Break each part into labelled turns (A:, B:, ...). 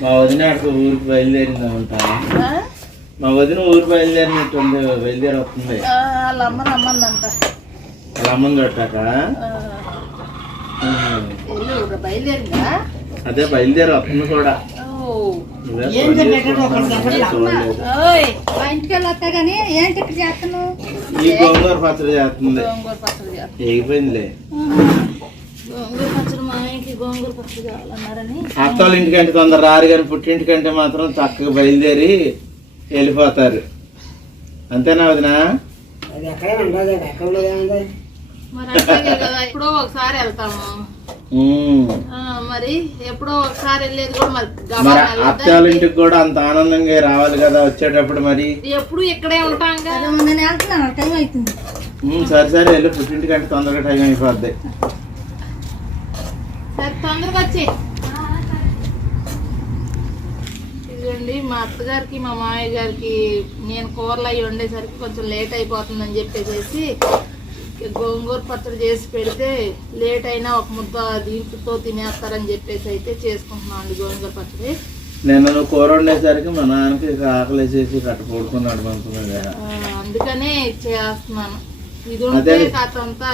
A: మా వదిన అక్కడ ఊరికి బయలుదేరిందంట
B: ఆ?
A: మా వదిన ఊరు బయలుదేరినట్టుంది బయలుదేరి వస్తుంది.
B: వాళ్ళ అమ్మ రమ్మందంట.
A: వాళ్ళ అమ్మని
B: బయలుదేరిందా?
A: అదే బయలుదేరి వస్తుంది కూడా.
C: ఇంటికి ఏంటి ఇక్కడ
A: ఈ గోంగూర పచ్చడి చేస్తుంది.
B: గోంగూర పచ్చడి చేస్తా.
A: ఎగిపోయిందిలే
B: గోంగూర గోంగూర పచ్చడి కావాలన్నారని.
A: అత్తోళ్ళ ఇంటికంటే తొందర రారు కానీ పుట్టింటికంటే మాత్రం చక్కగా బయలుదేరి వెళ్ళిపోతారు. అంతేనా వదినా?
C: అది ఎక్కడే ఉండదు అది ఎక్కడ ఉండదు ఏముంది?
B: మరి అట్లాగే కదా ఎప్పుడో ఒకసారి వెళ్తాము. ఆ, మరి ఎప్పుడో ఒకసారి వెళ్ళేది కూడా మరి
A: మరి వాళ్ళ ఇంటికి కూడా అంత ఆనందంగా రావాలి కదా వచ్చేటప్పుడు మరి?
B: ఎప్పుడు ఇక్కడే ఉంటాం కదా.
C: అదే ముందు నేను వెళ్తున్నాను టైం అవుతుంది.
A: ఉమ్, సరే సరే వెళ్ళి. పుట్టింటికంటే తొందరగా టైం అయిపోద్ది.
B: తొందరగా వచ్చి మా అత్తగారికి మా మామయ్య గారికి నేను కూరలు అవి వండేసరికి కొంచెం లేట్ అయిపోతుందని చెప్పేసి గోంగూర పచ్చడి చేసి పెడితే లేట్ అయినా ఒక ముద్ద దీంట్లో తినేస్తారని చెప్పేసి అయితే చేసుకుంటున్నాం అండి గోంగూర పచ్చడి.
A: నువ్వు కూర వండేసరికి మా నాన్నకి ఆకలి వేసేసి కట్ట పడుకున్నాడు
B: అందుకనే చేస్తున్నాను. ఇది ఉంటే. కాస్తంతా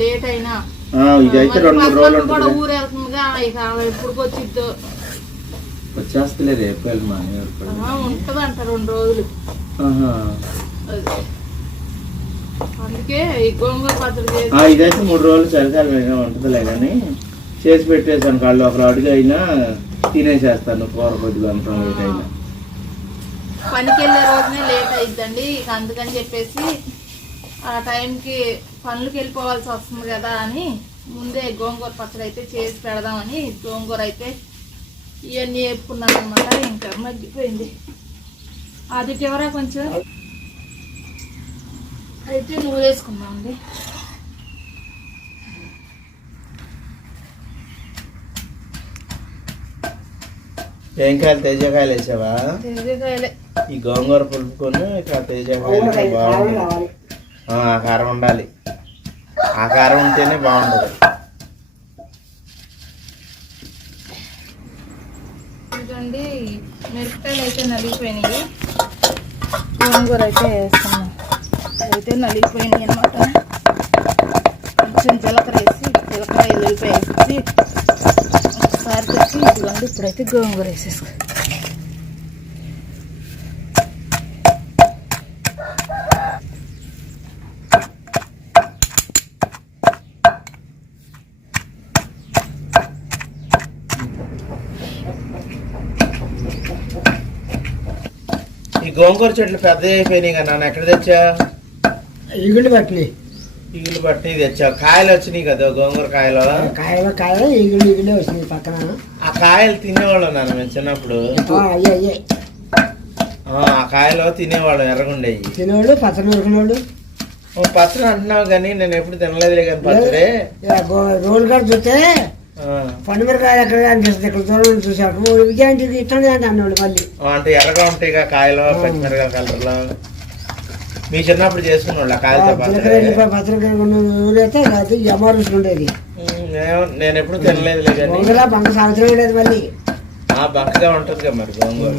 B: లేట్ అయినా
A: రెండు మూడు రోజులు ఉంటుంది వచ్చేస్తలే రేపు
B: ఉంటదంట రెండు రోజులు. అందుకే గోంగూర పచ్చడి
A: ఇదైతే మూడు రోజులు చలికాలం ఉంటుందిలే కానీ చేసి పెట్టేసాను కాళ్ళు ఒకరు అడుగు అయినా తినేసేస్తాను. కూర కొద్దిగా అంతా లేట్ అయినా.
B: పనికి వెళ్ళే రోజునే లేట్ అయిద్దండి. అందుకని చెప్పేసి ఆ టైంకి పనులకు వెళ్ళిపోవాల్సి వస్తుంది కదా అని ముందే గోంగూర పచ్చడి అయితే చేసి పెడదామని గోంగూర అయితే ఇవన్నీ వేపుకున్నాను అనమాట ఇంకా మగ్గిపోయింది. అది ఎవరా కొంచెం? అయితే నువ్వు వేసుకుందామండి
A: ఏం కాయలు తేజకాయలు వేసావా?
B: తేజకాయలే
A: ఈ గోంగూర పులుపుకొని ఇక తేజకాయలు
C: కావాలి. ఆకారం
A: ఆ, కారం ఉండాలి. ఆకారం ఉంటేనే బాగుంటుంది.
B: ఇదండి మిరపకాయలు అయితే నలిగిపోయినాయి. గోంగూర అయితే వేస్తున్నాం. అయితే నలిగిపోయినాయి అనమాట కొంచెం జీలకర్ర వేసి జీలకర్ర ఎల్లుల్లిపాయ వేసి ఒకసారి తెచ్చి ఇదిగోండి ఇప్పుడైతే గోంగూర వేసేసుకో
A: ఈ గోంగూర చెట్లు పెద్ద అయిపోయినాయి కదా నాన్న ఎక్కడ తెచ్చా?
C: ఈగుళ్ళు పట్టినాయి.
A: ఇగులు పట్టి తెచ్చా కాయలు వచ్చినాయి కదా గోంగూర కాయలు?
C: కాయలు కాయలు ఈగుళ్ళు ఈగుళ్ళే వచ్చినాయి పక్కన.
A: ఆ కాయలు తినేవాళ్ళం నాన్న మేము చిన్నప్పుడు.
C: ఆ, అయ్యే అయ్యే.
A: ఆ కాయలు తినేవాళ్ళం ఎర్రగుండేవి
C: తినేవాళ్ళు పచ్చడి నూరుకునేవాళ్ళు
A: ఓ పచ్చడి అంటున్నావు కానీ నేను ఎప్పుడు తినలేదులే కానీ పచ్చడే.
C: రోడ్డు కాడ చూస్తే
A: ఆ,
C: పండుమిరకాయలు ఎక్కడ అనిపిస్తుంది ఇక్కడ దూరం చూసాక విజయానికి ఇష్టం అంటే అన్నవాళ్ళు మళ్ళీ.
A: అంటే ఎర్రగా ఉంటాయి కాయలు పచ్చిమిరకాయ కలర్లో. మీ చిన్నప్పుడు చేసుకున్నాళ్ళు ఆ కాయలతో
C: ఊరైతే అది ఎమర్జెన్సీ ఉండేది.
A: నేను- ఎప్పుడు
C: గొంగల బంక సాగుతూనే ఉండేది మళ్ళీ.
A: ఆ బక్కగా ఉంటుంది కదా మరి గోంగూర.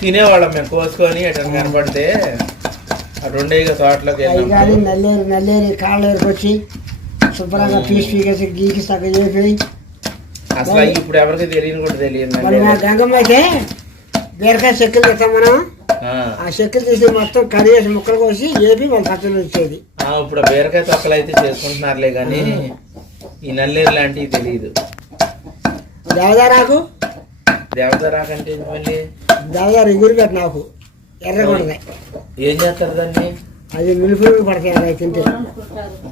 A: తినేవాళ్ళం మేము కోసుకొని ఎటు కనపడితే అటు ఉండేవి తోటలోకి
C: నల్లేరు నల్లేరు కాళ్ళ వచ్చి శుభ్రంగా పీస్ పీకేసి గీకి సగం చేసి
A: అసలు ఇప్పుడు ఎవరికి తెలియని కూడా తెలియదు
C: మా గంగమ్మ అయితే బీరకాయ చెక్కలు తెస్తాం మనం.
A: ఆ,
C: చెక్కలు తీసి మొత్తం కడిగేసి ముక్కలు కోసి ఏపి మన పచ్చళ్ళు వచ్చేది.
A: ఇప్పుడు బీరకాయ తొక్కలు అయితే చేసుకుంటున్నారులే కానీ ఈ నల్లేరు లాంటివి తెలియదు.
C: దేవదారాకు?
A: దేవతరాకంటే ఏంటి మళ్ళీ?
C: దేవదారు ఎగురు పెట్ట నాకు. ఎర్రగా ఉండదు
A: ఏం చేస్తారు దాన్ని?
C: అది మిలుపులు పడతాయి తింటే.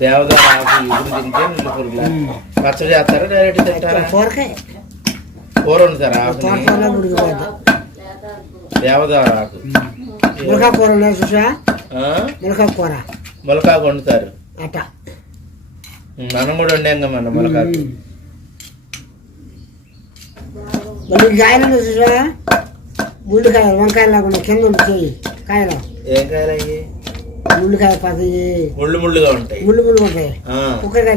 A: దేవదార ఆకు ఇగురు తింటే పచ్చడి చేస్తారా డైరెక్ట్ తింటారా?
C: కూరకాయ
A: కూర వండుతారా ఆకుని?
C: తోటలో ఉడికిపోద్ది
A: దేవదార ఆకు.
C: మునకా కూర ఉన్నది చూసా
A: ఆ?
C: మునకా కూర.
A: మొలకాకు వండుతారు.
C: అట్ట
A: మనం కూడా వండాం కదా మన మొలకాకు
C: మళ్ళీ ఉన్నది చూసా ముళ్ళుకాయలు వంకాయలు ఉన్నాయి. కింద ఉంటాయి కాయలు.
A: ఏం కాయలు అయ్యి?
C: ముళ్ళుకాయ పది
A: ముళ్ళు ముళ్ళుగా ఉంటాయి.
C: ముళ్ళు ముళ్ళు ఉంటాయి.
A: ఆ,
C: కుక్కకాయ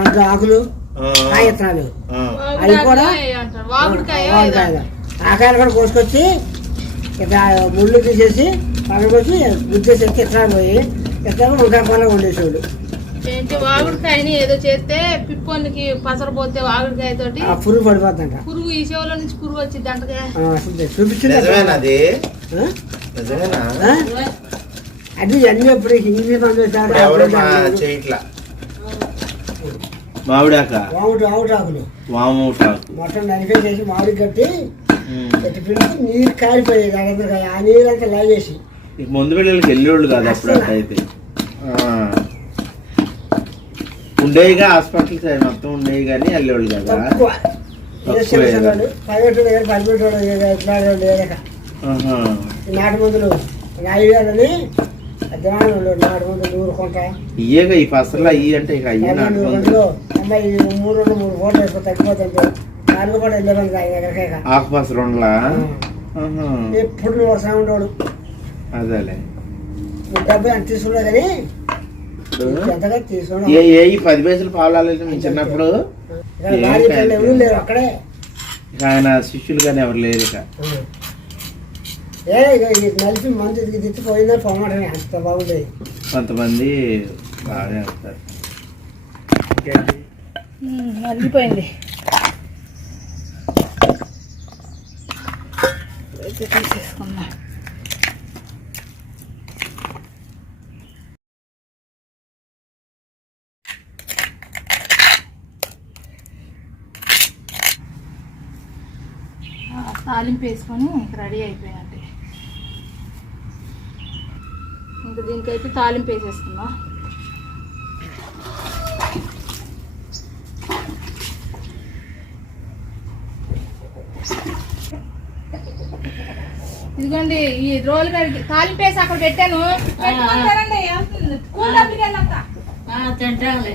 C: అంత ఆకులు
A: ఆ,
C: కాయ విత్తనాలు
A: ఆ.
C: అవి కూడా
B: అంటారు. వాగుడికాయ
C: వంకాయలు ఆ కాయలు కూడా కోసుకొచ్చి ఇట్లా ముళ్ళు తీసేసి పడకొచ్చి గుద్దేసి ఎట్లా పోయి ఎట్లా వంకాయ పొలం వండేసేవాడు
B: ఏంటి వాగుడికాయని ఏదో చేస్తే పిప్పోనికి పసర పోతే వాగుడికాయ తోటి
C: పురుగు పడిపోతుంట
B: పురుగు ఈ చెవులో నుంచి పురుగు వచ్చింది అంటగా
C: చూపించింది
A: నిజమేనా అది
C: అన్ని ఎప్పుడు హిందీ
A: ఇప్పుడు ఎవరు మా చేయట్లా. మామిడాక?
C: వాముడు ఆవుడు ఆకులు
A: వామూటాకు
C: మొత్తం నలిపేసేసి మామిడి కట్టి పెట్టి పిండి నీరు కాలిపోయేది అదంతా ఆ నీరు అంతా లాగేసి
A: ముందు పిల్లలకి వెళ్ళేవాళ్ళు కాదు అప్పుడు అట్లయితే. ఆ. ఉండేవిగా హాస్పిటల్ సైడ్ మొత్తం ఉండేవి కానీ వెళ్ళేవాళ్ళు కదా?
C: ప్రైవేట్ దగ్గర
A: ఆహా.
C: ఈ నాటు మందులు రాయి వేయాలని
A: ఇయ్యేగా ఈ పసర్లు అయ్యి అంటే ఇక అయ్యే
C: అమ్మాయి ఈ మూడు రెండు మూడు ఫోటోలు వేసుకో తగ్గిపోతుంది నాలుగు మంది
A: ఆకు ఉండలా ఆహా.
C: ఎప్పుడు నువ్వు వస్తా ఉండేవాడు?
A: అదేలే.
C: నువ్వు తీసుకున్నా కానీ
A: ఇప్పుడు?
C: ఎంతగా తీసుకున్నావు
A: ఏ ఏ ఈ పది పైసలు పాలాలి మీ చిన్నప్పుడు?
C: ఎవరు లేరు అక్కడే.
A: ఇక ఆయన శిష్యులు కానీ ఎవరు లేరు ఇక.
C: ఏ ఇక ఇది నలిపి మందు ఇది తిట్టి పోయిందా పొమ్మటమే అంత బాగుండేది
A: కొంతమంది బాగానే ఉంటారు.
B: అయితే తీసేసుకుందాం. ఆ, తాలింపు వేసుకొని ఇంక రెడీ అయిపోయినట్టే. ఇంకా దీనికైతే తాలింపు వేసేసుకుందాం ఇదిగోండి ఈ రోల్ కడిగి తాలింపు వేసి అక్కడ పెట్టాను.
D: తింటాంలే.